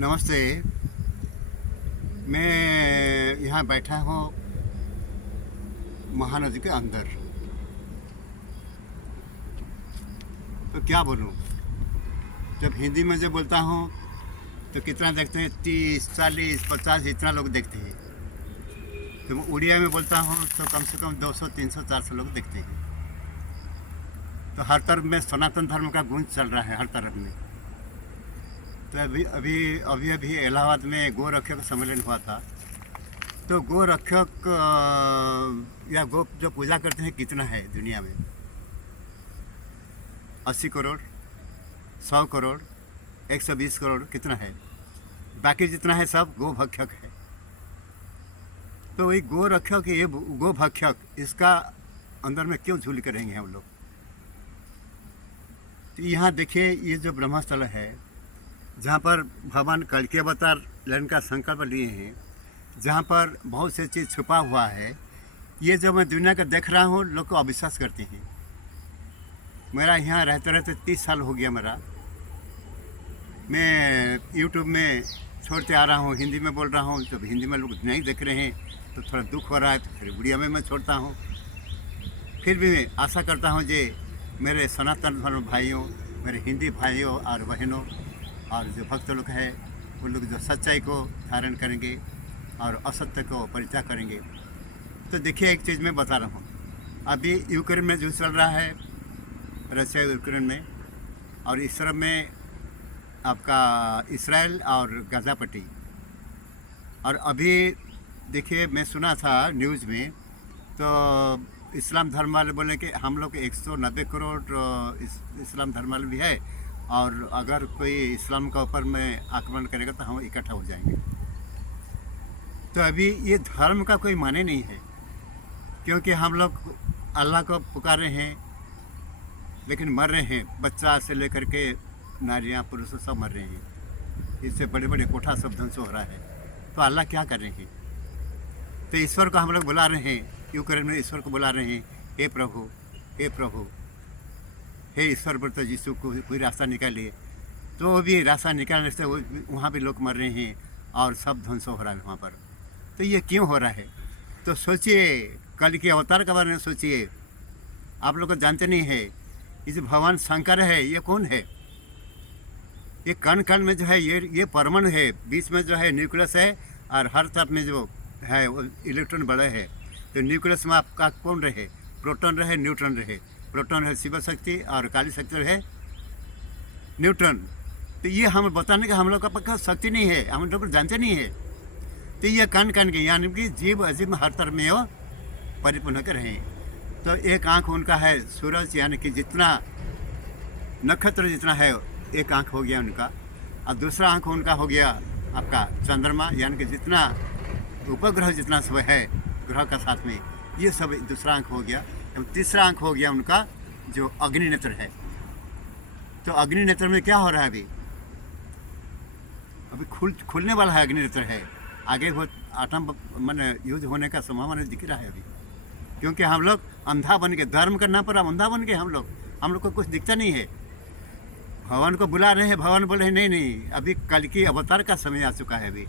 नमस्ते। मैं यहाँ बैठा हूँ महानदी के अंदर। तो क्या बोलूँ, जब हिंदी में जब बोलता हूँ तो कितना देखते हैं, 30, 40, 50 इतना लोग देखते हैं। जब उड़िया में बोलता हूँ तो कम से कम 200, 300, 400 लोग देखते हैं। तो हर तरफ में सनातन धर्म का गूंज चल रहा है, हर तरफ में। तो अभी अभी अभी अभी इलाहाबाद में गो रक्षक सम्मेलन हुआ था। तो गो रक्षक या गो जो पूजा करते हैं कितना है दुनिया में? 80 करोड़, 100 करोड़, 120 करोड़, कितना है? बाकी जितना है सब गो भक्षक है। तो वही गो रक्षक, ये गो भक्षक, इसका अंदर में क्यों झूल कर रहेंगे हम लोग? तो यहाँ देखिए, ये जो ब्रह्मस्थल है, जहाँ पर भगवान कल्कि अवतार लेने का संकल्प लिए हैं, जहाँ पर बहुत से चीज़ छुपा हुआ है, ये जो मैं दुनिया का देख रहा हूँ, लोग को अविश्वास करते हैं। मेरा यहाँ रहते रहते 30 साल हो गया मेरा। मैं यूट्यूब में छोड़ते आ रहा हूँ, हिंदी में बोल रहा हूँ। जब हिंदी में लोग नहीं देख रहे हैं तो थोड़ा दुख हो रहा है, तो फिर उड़िया में मैं छोड़ता हूँ। फिर भी मैं आशा करता हूँ जे मेरे सनातन धर्म भाइयों, मेरे हिंदी भाइयों और बहनों और जो भक्त लोग हैं, उन लोग जो सच्चाई को धारण करेंगे और असत्य को परित्याग करेंगे। तो देखिए, एक चीज़ मैं बता रहा हूँ। अभी यूक्रेन में जो चल रहा है, रशिया यूक्रेन में, और इस तरफ में आपका इसराइल और गाज़ा पट्टी। और अभी देखिए, मैं सुना था न्यूज़ में, तो इस्लाम धर्म वाले बोले कि हम लोग 190 करोड़ इस्लाम धर्म वाले भी है, और अगर कोई इस्लाम के ऊपर में आक्रमण करेगा तो हम इकट्ठा हो जाएंगे। तो अभी ये धर्म का कोई माने नहीं है, क्योंकि हम लोग अल्लाह को पुकार रहे हैं, लेकिन मर रहे हैं। बच्चा से लेकर के नारियां, पुरुष सब मर रहे हैं। इससे बड़े बड़े कोठा सब ध्वंस हो रहा है। तो अल्लाह क्या कर रहे हैं? तो ईश्वर को हम लोग बुला रहे हैं, यूक्रेन में ईश्वर को बुला रहे हैं, हे प्रभु, हे प्रभु, हे ईश्वर पर तो यीशु को कोई रास्ता निकालिए। तो वो भी रास्ता निकालने से वहाँ भी लोग मर रहे हैं और सब ध्वंस हो रहा है वहाँ पर। तो ये क्यों हो रहा है? तो सोचिए, कल के अवतार के बारे में सोचिए। आप लोग जानते नहीं है, ये जो भगवान शंकर है, ये कौन है? ये कण कण में जो है, ये परमाणु है, बीच में जो है न्यूक्लियस है, और हर तरफ में जो है वो इलेक्ट्रॉन बड़े है। तो न्यूक्लियस में आपका कौन रहे? प्रोटॉन रहे, न्यूट्रॉन रहे। प्रोटॉन है शिव शक्ति और काली शक्ति है न्यूट्रॉन। तो ये हम बताने का हम लोग का पक्का शक्ति नहीं है, हम लोग जानते नहीं है। तो ये कण कण के, यानी कि जीव अजीब हर तरफ में वो परिपूर्ण होकर रहे। तो एक आँख उनका है सूरज, यानी कि जितना नक्षत्र जितना है एक आँख हो गया उनका, और दूसरा आँख उनका हो गया आपका चंद्रमा, यानी कि जितना उपग्रह जितना सब है ग्रह का साथ में, ये सब दूसरा आँख हो गया। और तीसरा आँख हो गया उनका जो अग्नि नेत्र है। तो अग्नि नेत्र में क्या हो रहा है? अभी खुलने वाला है अग्नि नेत्र है। आगे बहुत आटम माने युद्ध होने का संभावना दिख रहा है अभी, क्योंकि हम लोग अंधा बन के, धर्म का नाम पर अंधा बन के हम लोग को कुछ दिखता नहीं है। भगवान को बुला रहे हैं, भगवान बोले हैं नहीं नहीं, अभी कल की अवतार का समय आ चुका है अभी।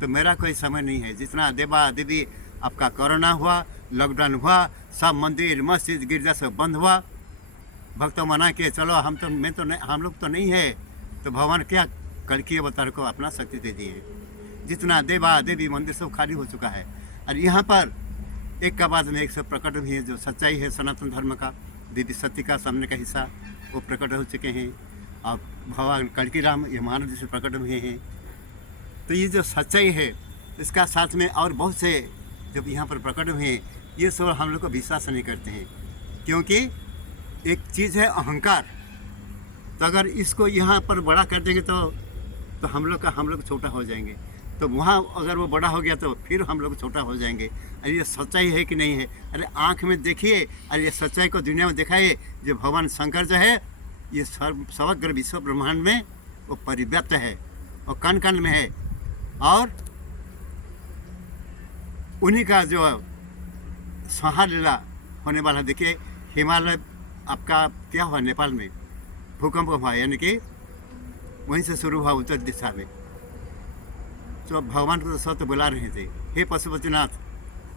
तो मेरा कोई समय नहीं है। जितना देवा देवी आपका कोरोना हुआ, लॉकडाउन हुआ, सब मंदिर मस्जिद गिरजा सब बंद हुआ, भक्तों मना के चलो, हम लोग तो नहीं है। तो भगवान क्या कल की अवतार को अपना शक्ति दे दिए। जितना देवा देवी मंदिर सब खाली हो चुका है। और यहाँ पर एक का बाद में एक सब प्रकट हुए हैं। जो सच्चाई है सनातन धर्म का, देवी सत्य का सामने का हिस्सा वो प्रकट हो चुके हैं। और भगवान कल्कि राम ये महानदी से प्रकट हुए हैं। तो ये जो सच्चाई है, इसका साथ में और बहुत से जब यहाँ पर प्रकट हुए हैं, ये सब हम लोग को विश्वास नहीं करते हैं। क्योंकि एक चीज़ है अहंकार। तो अगर इसको यहाँ पर बड़ा कर देंगे तो हम लोग छोटा हो जाएंगे। तो वहाँ अगर वो बड़ा हो गया तो फिर हम लोग छोटा हो जाएंगे। अरे ये सच्चाई है कि नहीं है? अरे आँख में देखिए, अरे ये सच्चाई को दुनिया में दिखाइए। जो भगवान शंकर जो है, ये समग्र विश्व ब्रह्मांड में वो परिव्याप्त है और कण कण में है। और उन्हीं का जो संहार लीला होने वाला, देखिए हिमालय आपका क्या हुआ, नेपाल में भूकंप हुआ, यानी कि वहीं से शुरू हुआ उत्तर दिशा में। तो भगवान को तो सब तो बुला रहे थे, हे पशुपतिनाथ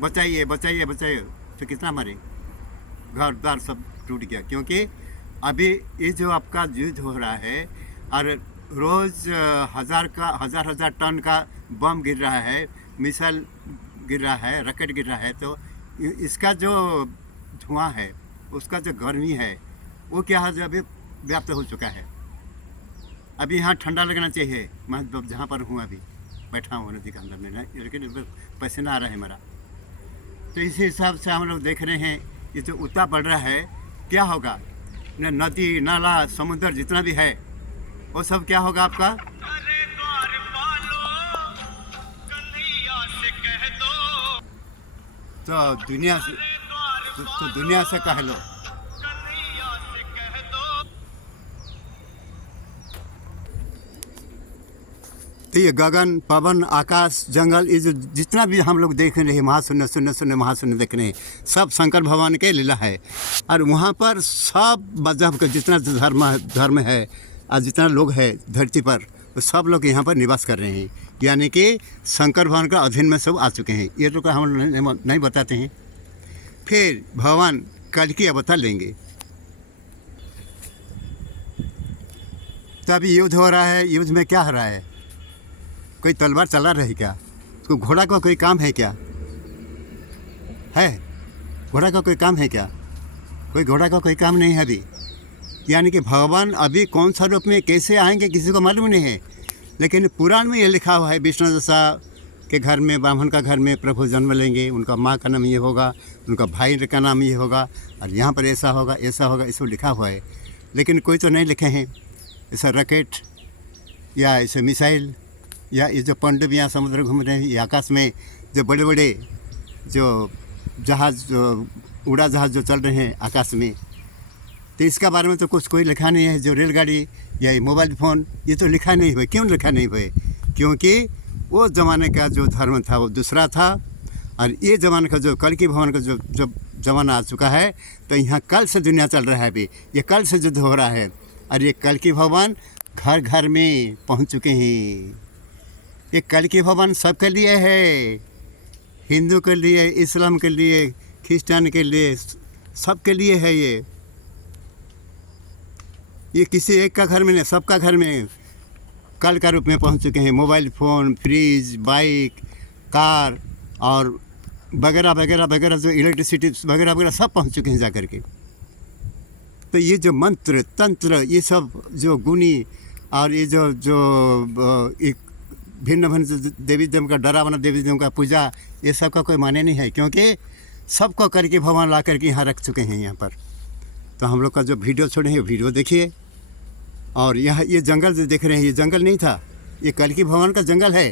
बचाइए बचाइए बचाइए, तो कितना मरे, घर द्वार सब टूट गया। क्योंकि अभी ये जो आपका युद्ध हो रहा है और रोज़ हजार टन का बम गिर रहा है, मिसाइल गिर रहा है, रॉकेट गिर रहा है, तो इसका जो धुआं है, उसका जो गर्मी है, वो क्या है, अभी व्याप्त हो चुका है। अभी यहाँ ठंडा लगना चाहिए, मैं जहाँ पर हूँ अभी बैठा हूँ नदी के अंदर में ना, लेकिन पसीना आ रहा है मेरा। तो इसी हिसाब से हम लोग देख रहे हैं ये जो उतार बढ़ रहा है, क्या होगा, नदी नाला समुद्र जितना भी है वो सब क्या होगा आपका, तो दुनिया से कह लो। तो ये गगन, पवन, आकाश, जंगल, ये जो जितना भी हम लोग देख रहे हैं, महाशून्य शून्य शून्य महाशून्य देख रहे हैं, सब शंकर भगवान के लीला है। और वहाँ पर सब मजहब का जितना धर्म है और जितना लोग है धरती पर, तो सब लोग यहाँ पर निवास कर रहे हैं, यानी कि शंकर भगवान का अधीन में सब आ चुके हैं। ये तो हम नहीं बताते हैं। फिर भगवान कल की अवतार लेंगे। तो अभी युद्ध हो रहा है, युद्ध में क्या हो रहा है, कोई तलवार चला रही क्या, उसको घोड़ा का कोई काम है क्या, है घोड़ा का कोई काम है क्या, कोई घोड़ा का कोई काम नहीं है अभी। यानी कि भगवान अभी कौन सा रूप में कैसे आएंगे किसी को मालूम नहीं है, लेकिन पुराण में ये लिखा हुआ है, विष्णु दशा के घर में, ब्राह्मण का घर में प्रभु जन्म लेंगे, उनका माँ का नाम ये होगा, उनका भाई का नाम ये होगा, और यहाँ पर ऐसा होगा ऐसा होगा, इसको लिखा हुआ है। लेकिन कोई तो नहीं लिखे हैं, ऐसा रॉकेट या ऐसे मिसाइल या ये जो पनडुब्बियाँ समुद्र घूम रहे हैं, ये आकाश में जो बड़े बड़े जो जहाज़, जो उड़ा जहाज़ जो चल रहे हैं आकाश में, तो इसका बारे में तो कुछ कोई लिखा नहीं है। जो रेलगाड़ी या ये मोबाइल फ़ोन, ये तो लिखा नहीं हुए। क्यों लिखा नहीं हुए, क्योंकि वो ज़माने का जो धर्म था वो दूसरा था, और ये ज़माने का जो कल की भगवान का जो ज़माना आ चुका है, तो यहाँ कल से दुनिया चल रहा है। अभी ये कल से युद्ध हो रहा है, और ये कल की भगवान घर घर में पहुँच चुके हैं। ये कल की भगवान सबके लिए है, हिंदू के लिए, इस्लाम के लिए, क्रिश्चियन के लिए, सबके लिए है। ये किसी एक का घर में नहीं, सबका घर में कल का रूप में पहुंच चुके हैं। Mobile phone, fridge, bike, car और वगैरह वगैरह वगैरह, जो इलेक्ट्रिसिटी वगैरह वगैरह सब पहुंच चुके हैं जा कर के। तो ये जो मंत्र तंत्र, ये सब जो गुणी, और ये जो एक भिन्न भिन्न देवी देव का डरावना देवी देव का पूजा, ये सब का कोई माने नहीं है, क्योंकि सबको करके भगवान ला करके यहाँ रख चुके हैं यहाँ पर। तो हम लोग का जो वीडियो छोड़े हैं, वीडियो देखिए। और यहाँ ये जंगल जो देख रहे हैं, ये जंगल नहीं था, ये कल की भगवान का जंगल है।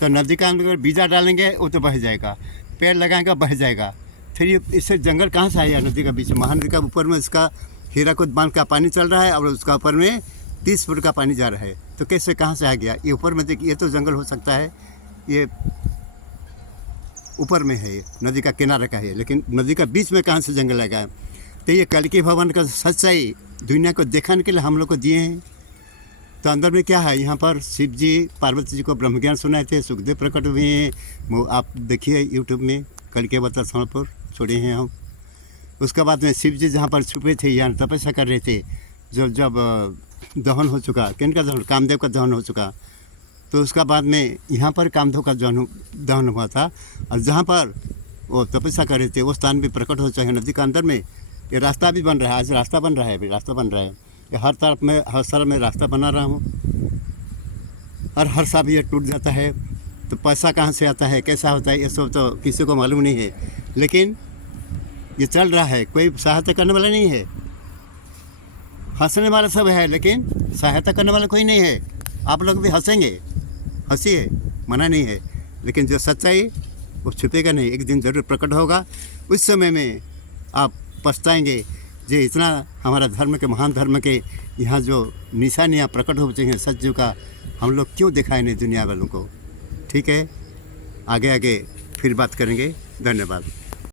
तो नदी का अंदर बीजा डालेंगे वो तो बह जाएगा, पेड़ लगाएंगे बह जाएगा। फिर ये इससे जंगल कहाँ से आया, नदी का बीच में, महानदी का ऊपर में इसका हीराकुद बांध का पानी चल रहा है, और उसका ऊपर में 30 फुट का पानी जा रहा है। तो कैसे कहाँ से आ गया, ये ऊपर में देखिए, ये तो जंगल हो सकता है, ये ऊपर में है, ये नदी का किनारे का है, लेकिन नदी का बीच में कहाँ से जंगल लगा। तो ये कल की भगवान का सच्चाई दुनिया को दिखाने के लिए हम लोग को दिए हैं। तो अंदर में क्या है, यहाँ पर शिव जी पार्वती जी को ब्रह्म ज्ञान सुनाए थे, सुखदेव प्रकट हुए हैं। आप देखिए यूट्यूब में, कल के अवतार पर छोड़े हैं हम। उसके बाद में शिव जी जहाँ पर छुपे थे, यहाँ तपस्या कर रहे थे, जब दहन हो चुका, किनका दहन, कामदेव का दहन हो चुका, तो उसका बाद में यहाँ पर कामदेव का दहन हुआ था। और जहाँ पर वो तपस्या कर रहे थे, वो स्थान भी प्रकट हो चुका है नदी के अंदर में। ये रास्ता भी बन रहा है, आज रास्ता बन रहा है, अभी रास्ता बन रहा है। ये हर तरफ में, हर साल में रास्ता बना रहा हूँ, और हर साल भी ये टूट जाता है। तो पैसा कहाँ से आता है, कैसा होता है, ये सब तो किसी को मालूम नहीं है, लेकिन ये चल रहा है। कोई सहायता करने वाला नहीं है, हंसने वाला सब है, लेकिन सहायता करने वाला कोई नहीं है। आप लोग भी हंसेंगे, हंसिए, मना नहीं है, लेकिन जो सच्चाई वो छुपेगा नहीं, एक दिन ज़रूर प्रकट होगा। उस समय में आप पछताएंगे, जो इतना हमारा धर्म के, महान धर्म के यहाँ जो निशानियाँ प्रकट हो चाहिए सच का, हम लोग क्यों दिखाए नहीं दुनिया वालों को। ठीक है, आगे आगे फिर बात करेंगे। धन्यवाद।